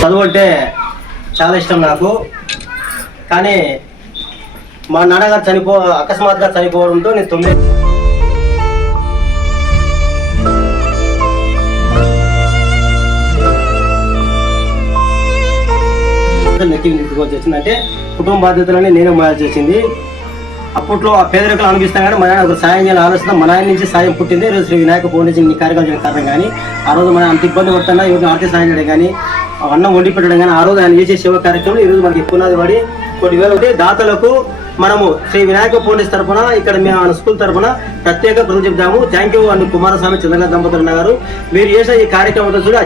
చదువు అంటే చాలా ఇష్టం నాకు. కానీ మా నాన్నగారు అకస్మాత్తుగా చనిపోవడంతో నేను 9 వచ్చిందంటే కుటుంబ బాధ్యతలని నేనే మోయాల్సి వచ్చింది. అప్పట్లో ఆ పేదరికలు అనిపిస్తాం కానీ మన ఒక సాయం చేయాలని ఆలోచన మన ఆయన నుంచి సాయం పుట్టింది. ఈరోజు శ్రీ వినాయక ఫౌండేషన్ ఈ కార్యక్రమం చేయడం కారణం. కానీ ఆ రోజు మనం అంత ఇబ్బంది పడుతున్నా ఈరోజు ఆర్థిక సాయం చేయడం కానీ అన్నం వండి పెట్టడం కానీ ఆ రోజు ఆయన చేసే సేవ కార్యక్రమం ఈరోజు మనకి పునాది పడి కొన్ని వేల దాతలకు మనము శ్రీ వినాయక ఫౌండేషన్ తరఫున ఇక్కడ మేము మన స్కూల్ తరఫున ప్రత్యేక కృతజ్ఞతలు చెప్తాము. థ్యాంక్ యూ అండి కుమారస్వామి చంద్రగారి దంపతులు గారు. మీరు చేసిన ఈ కార్యక్రమంతో చూడ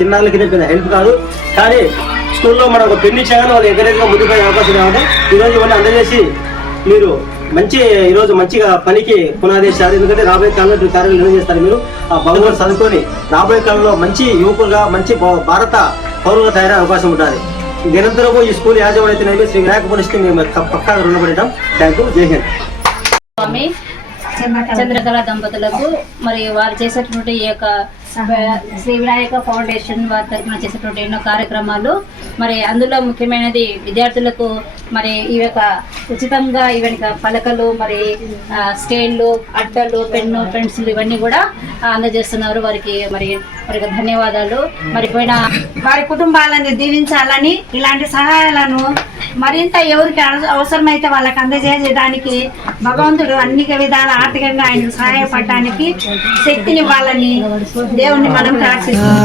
చిన్నారులకి హెల్ప్ కాదు కానీ స్కూల్లో మనం ఒక పెళ్లి చేయగానే వాళ్ళు ఎక్కడెక్కడ ముందుకు అవకాశం కాబట్టి ఈరోజు ఇవన్నీ అందజేసి మీరు ఈరోజు మంచిగా పనికి పునాదేశారు. ఎందుకంటే రాబోయే కాలంలో కార్యాలు నిర్వహిస్తారు. మీరు ఆ భగవంతుడు చదువుకొని రాబోయే కాలంలో మంచి యువకులుగా మంచి భారత పౌరులుగా తయారయ్యే అవకాశం ఉంటుంది. నిరంతరము ఈ స్కూల్ యాజమాన్యం అయితే శ్రీ వినాయక ఫౌండేషన్ మేము పక్కా రుణపడటం. Thank you. జై హింద్. స్వామి చంద్రకళ దంపతులకు మరి వారు చేసేటువంటి ఈ యొక్క శ్రీ వినాయక ఫౌండేషన్ వారి తరఫున చేసేటువంటి ఎన్నో కార్యక్రమాలు మరి అందులో ముఖ్యమైనది విద్యార్థులకు మరి ఈ యొక్క ఉచితంగా ఇవన్నీ పలకలు మరి స్కేళ్ళు అట్టలు పెన్ను పెన్సిల్ ఇవన్నీ కూడా అందజేస్తున్నారు. వారికి మరి ధన్యవాదాలు. మరి పోయిన వారి కుటుంబాలను దీవించాలని ఇలాంటి సహాయాలను మరింత ఎవరికి అవసరమైతే వాళ్ళకి అందజేయడానికి భగవంతుడు అన్ని విధాల ఆర్థికంగా ఆయన సహాయపడడానికి శక్తినివ్వాలని దేవుణ్ణి మనం ప్రార్థిస్తున్నాం.